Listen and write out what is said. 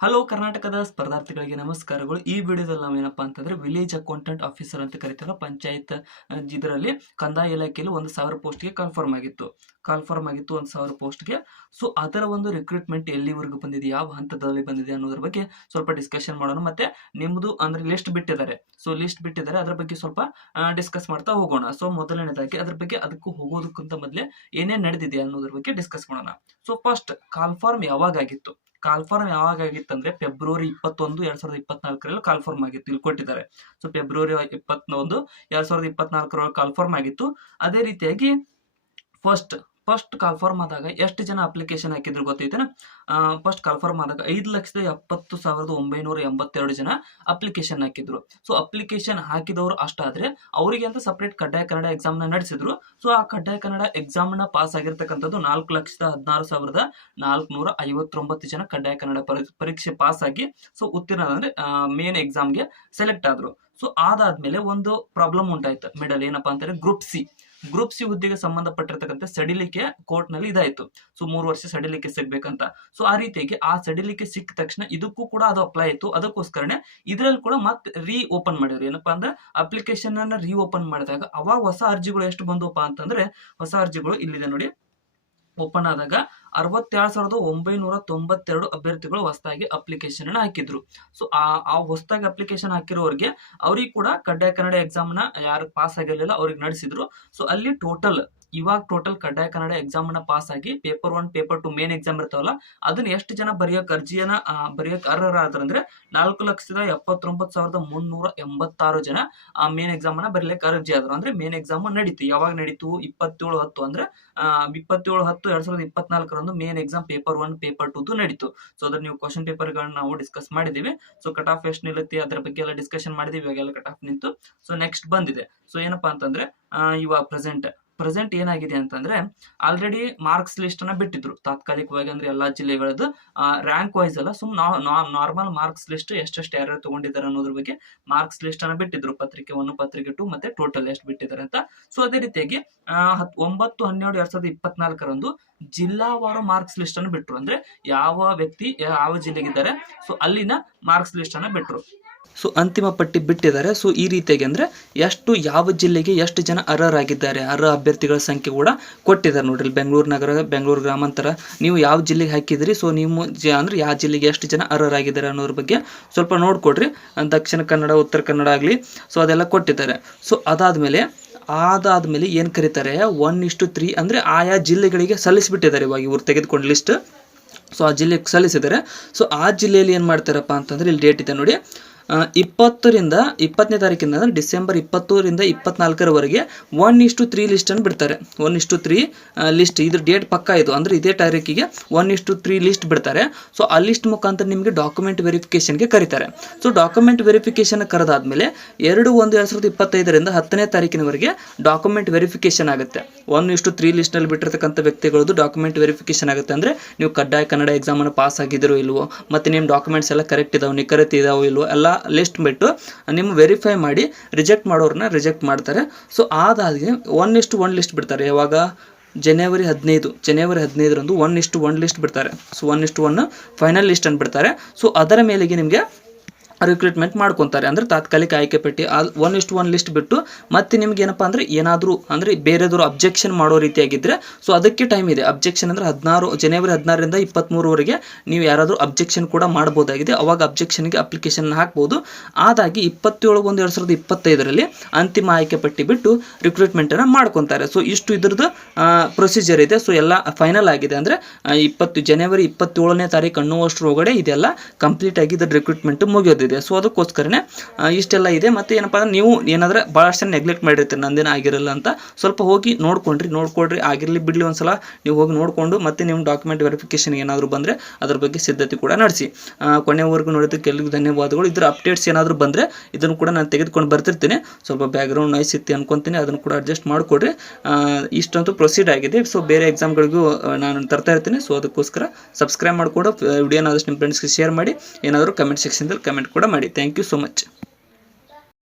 Hello ಕರ್ನಾಟಕದ ಸ್ಪರ್ಧಾರ್ಥಿಗಳಿಗೆ ನಮಸ್ಕಾರಗಳು. ಈ ವಿಡಿಯೋದಲ್ಲಿ ನಾವು ಏನಪ್ಪಾ ಅಂತಂದ್ರೆ ವಿಲೇಜ್ ಅಕೌಂಟೆಂಟ್ ಆಫೀಸರ್ ಅಂತ ಕರಿತೀವಲ್ಲ, ಪಂಚಾಯತ್ ಇದರಲ್ಲಿ ಕಂದಾಯ ಇಲಾಖೆಯಲ್ಲಿ 1,000 ಪೋಸ್ಟ್ಗೆ ಕನ್ಫರ್ಮ್ ಆಗಿತ್ತು 1,000 ಪೋಸ್ಟ್ಗೆ. ಸೊ ಅದರ ಒಂದು ರಿಕ್ರೂಟ್ಮೆಂಟ್ ಎಲ್ಲಿವರೆಗೂ ಬಂದಿದೆ, ಯಾವ ಹಂತದಲ್ಲಿ ಬಂದಿದೆ ಅನ್ನೋದ್ರ ಬಗ್ಗೆ ಸ್ವಲ್ಪ ಡಿಸ್ಕಷನ್ ಮಾಡೋಣ. ಮತ್ತೆ ನಿಮ್ಮದು ಅಂದ್ರೆ ಲಿಸ್ಟ್ ಬಿಟ್ಟಿದ್ದಾರೆ, ಅದ್ರ ಬಗ್ಗೆ ಸ್ವಲ್ಪ ಡಿಸ್ಕಸ್ ಮಾಡ್ತಾ ಹೋಗೋಣ. ಸೊ ಮೊದಲನೇದಾಗಿ ಅದ್ರ ಬಗ್ಗೆ ಅದಕ್ಕೂ ಹೋಗೋದಕ್ಕಿಂತ ಮೊದಲೇ ಏನೇನ್ ನಡೆದಿದೆ ಅನ್ನೋದ್ರ ಬಗ್ಗೆ ಡಿಸ್ಕಸ್ ಮಾಡೋಣ. ಸೊ ಫಸ್ಟ್ ಕಾಲ್ಫಾರ್ಮ್ ಯಾವಾಗಿತ್ತು ಅಂದ್ರೆ ಫೆಬ್ರವರಿ 21, 2024 ಕಾಲ್ಫಾರ್ಮ್ ಆಗಿತ್ತು. ಇಲ್ಲಿ ಕೊಟ್ಟಿದ್ದಾರೆ. ಸೊ ಫೆಬ್ರವರಿ 21, 2024 ಕಾಲ್ಫಾರ್ಮ್ ಆಗಿತ್ತು. ಅದೇ ರೀತಿಯಾಗಿ ಫಸ್ಟ್ ಕಾಲ್ಫಾರ್ಮ್ ಆದಾಗ ಎಷ್ಟು ಜನ ಅಪ್ಲಿಕೇಶನ್ ಹಾಕಿದ್ರು ಗೊತ್ತೈತೇನ? ಫಸ್ಟ್ ಕಾಲ್ಫಾರ್ಮ್ ಆದಾಗ 5,70,982 ಜನ ಅಪ್ಲಿಕೇಶನ್ ಹಾಕಿದ್ರು. ಸೊ ಅಪ್ಲಿಕೇಶನ್ ಹಾಕಿದವರು ಅಷ್ಟಾದ್ರೆ ಅವರಿಗೆ ಅಂತ ಸಪರೇಟ್ ಕಡ್ಡಾಯ ಕನ್ನಡ ಎಕ್ಸಾಮ್ ನ ನಡೆಸಿದ್ರು. ಸೊ ಆ ಕಡ್ಡಾಯ ಕನ್ನಡ ಎಕ್ಸಾಮ್ ನ ಪಾಸ್ ಆಗಿರ್ತಕ್ಕಂಥದ್ದು 4,16,459 ಜನ ಕಡ್ಡಾಯ ಕನ್ನಡ ಪರೀಕ್ಷೆ ಪಾಸ್ ಆಗಿ ಸೊ ಉತ್ತೀರ್ಣ ಅಂದ್ರೆ ಮೇನ್ ಎಕ್ಸಾಮ್ಗೆ ಸೆಲೆಕ್ಟ್ ಆದ್ರು. ಸೊ ಅದಾದ್ಮೇಲೆ ಒಂದು ಪ್ರಾಬ್ಲಮ್ ಉಂಟಾಯ್ತು ಮಿಡಲ್. ಏನಪ್ಪಾ ಅಂತಂದ್ರೆ ಗ್ರೂಪ್ ಸಿ ಹುದ್ದೆಗೆ ಸಂಬಂಧಪಟ್ಟಿರ್ತಕ್ಕಂಥ ಸಡಿಲಿಕೆ ಕೋರ್ಟ್ ನಲ್ಲಿ ಇದಾಯ್ತು. ಸೊ 3 ವರ್ಷ ಸಡಿಲಿಕೆ ಸಿಗ್ಬೇಕಂತ. ಸೊ ಆ ರೀತಿಯಾಗಿ ಆ ಸಡಿಲಿಕೆ ಸಿಕ್ಕ ತಕ್ಷಣ ಇದಕ್ಕೂ ಕೂಡ ಅದು ಅಪ್ಲೈ ಆಯ್ತು. ಅದಕ್ಕೋಸ್ಕರನೇ ಇದ್ರಲ್ಲಿ ಕೂಡ ಮತ್ತೆ ರೀ ಓಪನ್ ಮಾಡಿದ್ರು. ಏನಪ್ಪಾ ಅಂದ್ರೆ ಅಪ್ಲಿಕೇಶನ್ ಅನ್ನ ರೀ ಓಪನ್ ಮಾಡಿದಾಗ ಅವಾಗ ಹೊಸ ಅರ್ಜಿಗಳು ಎಷ್ಟು ಬಂದವಪ್ಪ ಅಂತಂದ್ರೆ, ಹೊಸ ಅರ್ಜಿಗಳು ಇಲ್ಲಿದೆ ನೋಡಿ. ಓಪನ್ ಆದಾಗ 67,992 ಅಭ್ಯರ್ಥಿಗಳು ಹೊಸದಾಗಿ ಅಪ್ಲಿಕೇಶನ್ ಹಾಕಿದ್ರು. ಸೊ ಆ ಹೊಸದಾಗಿ ಅಪ್ಲಿಕೇಶನ್ ಹಾಕಿರೋರಿಗೆ ಅವ್ರಿಗೆ ಕೂಡ ಕಡ್ಡಾಯ ಕನ್ನಡ ಎಕ್ಸಾಮ್ ನ ಯಾರು ಪಾಸ್ ಆಗಿರ್ಲಿಲ್ಲ ಅವ್ರಿಗೆ ನಡೆಸಿದ್ರು. ಸೊ ಅಲ್ಲಿ ಟೋಟಲ್ ಕಡ್ಡಾಯ ಕನ್ನಡ ಎಕ್ಸಾಮ್ ನ ಪಾಸ್ ಆಗಿ ಪೇಪರ್ 1, ಪೇಪರ್ 2 ಮೇನ್ ಎಕ್ಸಾಮ್ ಇರ್ತಾವಲ್ಲ ಅದನ್ನ ಎಷ್ಟು ಜನ ಬರೆಯೋಕೆ ಅರ್ಜಿಯನ್ನ ಬರೆಯೋಕೆ ಅರ್ಹರಾದ್ರಂದ್ರೆ 4,79,386 ಜನ ಆ ಮೇನ್ ಎಕ್ಸಾಮ್ ಅನ್ನ ಬರೀಲಿಕ್ಕೆ ಅರ್ಜಿ ಆದ್ರು. ಅಂದ್ರೆ ಮೇನ್ ಎಕ್ಸಾಮ್ ನಡೀತು. ಯಾವಾಗ ನಡೀತು? 27/10 ಅಂದ್ರೆ 27/10/2024 ಮೇನ್ ಎಕ್ಸಾಮ್ ಪೇಪರ್ 1, ಪೇಪರ್ 2 ನಡೀತು. ಸೊ ಅದ್ರ ನೀವು ಕ್ವಶನ್ ಪೇಪರ್ ಗಳನ್ನ ನಾವು ಡಿಸ್ಕಸ್ ಮಾಡಿದೀವಿ. ಸೊ ಕಟ್ ಆಫ್ ಎಷ್ಟು ನಿಲ್ಲುತ್ತೆ ಅದ್ರ ಬಗ್ಗೆ ಎಲ್ಲ ಡಿಸ್ಕಷನ್ ಮಾಡಿದೀವಿ. ಇವಾಗೆಲ್ಲ ಕಟ್ ಆಫ್ ನಿಂತು. ಸೊ ನೆಕ್ಸ್ಟ್ ಬಂದಿದೆ. ಸೊ ಏನಪ್ಪಾ ಅಂತಂದ್ರೆ ಇವಾಗ ಪ್ರೆಸೆಂಟ್ ಏನಾಗಿದೆ ಅಂತಂದ್ರೆ ಆಲ್ರೆಡಿ ಮಾರ್ಕ್ಸ್ ಲಿಸ್ಟ್ ಅನ್ನ ಬಿಟ್ಟಿದ್ರು ತಾತ್ಕಾಲಿಕವಾಗಿ. ಅಂದ್ರೆ ಎಲ್ಲಾ ಜಿಲ್ಲೆಗಳದ್ದು ರ್ಯಾಂಕ್ ವೈಸ್ ಅಲ್ಲ, ನಾರ್ಮಲ್ ಮಾರ್ಕ್ಸ್ ಲಿಸ್ಟ್ ಎಷ್ಟೆಷ್ಟು ಯಾರು ತಗೊಂಡಿದ್ದಾರೆ ಅನ್ನೋದ್ರ ಬಗ್ಗೆ ಮಾರ್ಕ್ಸ್ ಲಿಸ್ಟ್ ಅನ್ನ ಬಿಟ್ಟಿದ್ರು. ಪತ್ರಿಕೆ 1, ಪತ್ರಿಕೆ 2 ಮತ್ತೆ ಟೋಟಲ್ ಎಷ್ಟು ಬಿಟ್ಟಿದ್ದಾರೆ ಅಂತ. ಸೊ ಅದೇ ರೀತಿಯಾಗಿ 9/12/2024 ಜಿಲ್ಲಾವಾರು ಮಾರ್ಕ್ಸ್ ಲಿಸ್ಟ್ ಅನ್ನು ಬಿಟ್ರು. ಅಂದ್ರೆ ಯಾವ ವ್ಯಕ್ತಿ ಯಾವ ಜಿಲ್ಲೆಗಿದ್ದಾರೆ ಸೊ ಅಲ್ಲಿನ ಮಾರ್ಕ್ಸ್ ಲಿಸ್ಟ್ ಅನ್ನ ಬಿಟ್ರು. ಸೊ ಅಂತಿಮ ಪಟ್ಟಿ ಬಿಟ್ಟಿದ್ದಾರೆ. ಸೊ ಈ ರೀತಿಯಾಗಿ ಅಂದ್ರೆ ಎಷ್ಟು ಯಾವ ಜಿಲ್ಲೆಗೆ ಎಷ್ಟು ಜನ ಅರ್ಹರಾಗಿದ್ದಾರೆ, ಅರ್ಹ ಅಭ್ಯರ್ಥಿಗಳ ಸಂಖ್ಯೆ ಕೂಡ ಕೊಟ್ಟಿದ್ದಾರೆ ನೋಡ್ರಿ. ಬೆಂಗಳೂರು ನಗರ, ಬೆಂಗಳೂರು ಗ್ರಾಮಾಂತರ ನೀವು ಯಾವ ಜಿಲ್ಲೆಗೆ ಹಾಕಿದ್ರಿ, ಸೊ ನೀವು ಅಂದ್ರೆ ಯಾವ ಜಿಲ್ಲೆಗೆ ಎಷ್ಟು ಜನ ಅರ್ಹರಾಗಿದ್ದಾರೆ ಅನ್ನೋದ್ರ ಬಗ್ಗೆ ಸ್ವಲ್ಪ ನೋಡ್ಕೊಡ್ರಿ. ದಕ್ಷಿಣ ಕನ್ನಡ, ಉತ್ತರ ಕನ್ನಡ ಆಗಲಿ ಸೊ ಅದೆಲ್ಲ ಕೊಟ್ಟಿದ್ದಾರೆ. ಸೊ ಅದಾದ್ಮೇಲೆ ಏನ್ ಕರೀತಾರೆ 1:3 ಅಂದ್ರೆ ಆಯಾ ಜಿಲ್ಲೆಗಳಿಗೆ ಸಲ್ಲಿಸಿಬಿಟ್ಟಿದ್ದಾರೆ. ಇವಾಗ ಇವ್ರು ತೆಗೆದುಕೊಂಡು ಲಿಸ್ಟ್. ಸೊ ಆ ಜಿಲ್ಲೆಗೆ ಸಲ್ಲಿಸಿದ್ದಾರೆ. ಸೊ ಆ ಜಿಲ್ಲೆಯಲ್ಲಿ ಏನ್ ಮಾಡ್ತಾರಪ್ಪ ಅಂತಂದ್ರೆ ಇಲ್ಲಿ ಡೇಟ್ ಇದೆ ನೋಡಿ. 20ರಿಂದ 20ನೇ ತಾರೀಕಿಂದ ಅಂದ್ರೆ ಡಿಸೆಂಬರ್ 20ರಿಂದ 24ರವರೆಗೆ 1:3 ಲಿಸ್ಟ್ ಅನ್ನು ಬಿಡ್ತಾರೆ. 1:3 ಲಿಸ್ಟ್. ಇದ್ರ ಡೇಟ್ ಪಕ್ಕಾ ಇದು. ಅಂದ್ರೆ ಇದೇ ತಾರೀಕಿಗೆ 1:3 ಲಿಸ್ಟ್ ಬಿಡ್ತಾರೆ. ಸೊ ಆ ಲಿಸ್ಟ್ ಮುಖಾಂತರ ನಿಮಗೆ ಡಾಕ್ಯುಮೆಂಟ್ ವೆರಿಫಿಕೇಶನ್ಗೆ ಕರೀತಾರೆ. ಸೊ ಡಾಕ್ಯುಮೆಂಟ್ ವೆರಿಫಿಕೇಶನ್ ಕರೆದಾದ್ಮೇಲೆ 2/1/2025ರಿಂದ 10ನೇ ತಾರೀಕಿನವರೆಗೆ ಡಾಕ್ಯುಮೆಂಟ್ ವೆರಿಫಿಕೇಶನ್ ಆಗುತ್ತೆ. 1:3 ಲಿಸ್ಟ್ ನಲ್ಲಿ ಬಿಟ್ಟಿರ್ತಕ್ಕಂಥ ವ್ಯಕ್ತಿಗಳದ್ದು ಡಾಕ್ಯುಮೆಂಟ್ ವೆರಿಫಿಕೇಶನ್ ಆಗುತ್ತೆ. ಅಂದ್ರೆ ನೀವು ಕಡ್ಡಾಯ ಕನ್ನಡ ಎಕ್ಸಾಮ್ ಅನ್ನು ಪಾಸ್ ಆಗಿದ್ರು ಇಲ್ವೋ, ಮತ್ತೆ ನಿಮ್ಮ ಡಾಕ್ಯುಮೆಂಟ್ಸ್ ಎಲ್ಲ ಕರೆಕ್ಟ್ ಇದಾವೆ, ನಿಖರತೆ ಇದಾವೆ ಇಲ್ವೋ ಎಲ್ಲ ಲಿಸ್ಟ್ ಬಿಟ್ಟು ನಿಮ್ಮ ವೆರಿಫೈ ಮಾಡಿ ರಿಜೆಕ್ಟ್ ಮಾಡೋರನ್ನ ರಿಜೆಕ್ಟ್ ಮಾಡ್ತಾರೆ. ಸೊ ಅದಾಗಿ 1:1 ಲಿಸ್ಟ್ ಬಿಡ್ತಾರೆ. ಯಾವಾಗ? ಜನವರಿ 15ರಂದು 1:1 ಲಿಸ್ಟ್ ಬಿಡ್ತಾರೆ. ಸೊ 1:1 ಫೈನಲ್ ಲಿಸ್ಟ್ ಅನ್ನು ಬಿಡ್ತಾರೆ. ಸೊ ಅದರ ಮೇಲೆಗೆ ನಿಮಗೆ ರಿಕ್ರೂಟ್ಮೆಂಟ್ ಮಾಡ್ಕೊತಾರೆ. ಅಂದ್ರೆ ತಾತ್ಕಾಲಿಕ ಆಯ್ಕೆ ಪಟ್ಟಿ 1:1 ಲಿಸ್ಟ್ ಬಿಟ್ಟು ಮತ್ತೆ ನಿಮ್ಗೆ ಏನಪ್ಪಾ ಅಂದ್ರೆ ಏನಾದರೂ ಅಂದ್ರೆ ಬೇರೆದವರು ಅಬ್ಜೆಕ್ಷನ್ ಮಾಡೋ ರೀತಿಯಾಗಿದ್ರೆ ಸೊ ಅದಕ್ಕೆ ಟೈಮ್ ಇದೆ. ಅಬ್ಜೆಕ್ಷನ್ ಅಂದ್ರೆ ಜನವರಿ 16ರಿಂದ 23ರವರೆಗೆ ನೀವು ಯಾರಾದರೂ ಅಬ್ಜೆಕ್ಷನ್ ಕೂಡ ಮಾಡಬಹುದಾಗಿದೆ. ಅವಾಗ ಅಬ್ಜೆಕ್ಷನ್ಗೆ ಅಪ್ಲಿಕೇಶನ್ ಹಾಕ್ಬೋದು. ಆದಾಗಿ 27/1/2025ರಲ್ಲಿ ಅಂತಿಮ ಆಯ್ಕೆ ಪಟ್ಟಿ ಬಿಟ್ಟು ರಿಕ್ರೂಟ್ಮೆಂಟ್ ಅನ್ನ ಮಾಡ್ಕೊತಾರೆ. ಸೊ ಇಷ್ಟು ಇದ್ರದ್ದು ಪ್ರೊಸೀಜರ್ ಇದೆ. ಸೊ ಎಲ್ಲ ಫೈನಲ್ ಆಗಿದೆ. ಅಂದ್ರೆ ಜನವರಿ 27ನೇ ತಾರೀಕು ಅನ್ನುವಷ್ಟರೊಳಗಡೆ ಇದೆಲ್ಲ ಕಂಪ್ಲೀಟ್ ಆಗಿ ಇದ್ರ ರಿಕ್ರೂಟ್ಮೆಂಟ್ ಮುಗಿಯೋದಿದೆ. ಸೊ ಅದಕ್ಕೋಸ್ಕರನೇ ಇಷ್ಟೆಲ್ಲ ಇದೆ. ಮತ್ತೆ ಏನಪ್ಪಾ ಅಂದ್ರೆ ನೀವು ಏನಾದ್ರೆ ಬಹಳಷ್ಟು ನೆಗ್ಲೆಕ್ಟ್ ಮಾಡಿರ್ತೀರಿ ನಂದೇನ ಆಗಿರಲ್ಲ ಅಂತ. ಸ್ವಲ್ಪ ಹೋಗಿ ನೋಡ್ಕೊಡ್ರಿ. ಆಗಿರ್ಲಿ ಬಿಡ್ಲಿ ಒಂದ್ಸಲ ನೀವು ಹೋಗಿ ನೋಡ್ಕೊಂಡು ಮತ್ತೆ ನಿಮ್ಮ ಡಾಕ್ಯುಮೆಂಟ್ ವೆರಿಫಿಕೇಶನ್ ಏನಾದರೂ ಬಂದ್ರೆ ಅದ್ರ ಬಗ್ಗೆ ಸಿದ್ಧತೆ ಕೂಡ ನಡೆಸಿ. ಕೊನೆವರೆಗೂ ನೋಡೋದಕ್ಕೆ ಎಲ್ಲರಿಗೂ ಧನ್ಯವಾದಗಳು. ಇದ್ರ ಅಪ್ಡೇಟ್ಸ್ ಏನಾದರೂ ಬಂದ್ರೆ ಇದನ್ನು ಕೂಡ ನಾನು ತೆಗೆದುಕೊಂಡು ಬರ್ತಿರ್ತೀನಿ. ಸ್ವಲ್ಪ ಬ್ಯಾಕ್ಗ್ರೌಂಡ್ ನಾಯ್ಸ್ ಇತ್ತು ಅನ್ಕೊಂತೀನಿ, ಅದನ್ನು ಕೂಡ ಅಡ್ಜಸ್ಟ್ ಮಾಡಿಕೊಡ್ರಿ. ಇಷ್ಟಂತೂ ಪ್ರೊಸೀಡ್ ಆಗಿದೆ. ಸೊ ಬೇರೆ ಎಕ್ಸಾಮ್ಗಳಿಗೂ ನಾನು ತರ್ತಾ ಇರ್ತೀನಿ. ಸೊ ಅದಕ್ಕೋಸ್ಕರ ಸಬ್ಸ್ಕ್ರೈಬ್ ಮಾಡಿಕೊಡು. ವಿಡಿಯೋನ ಆದಷ್ಟು ನಿಮ್ಮ ಫ್ರೆಂಡ್ಸ್ಗೆ ಶೇರ್ ಮಾಡಿ. ಏನಾದರೂ ಕಮೆಂಟ್ ಸೆಕ್ಷನ್ದಲ್ಲಿ ಕಮೆಂಟ್ ಕೂಡ ಮಾಡಿ. Thank you so much.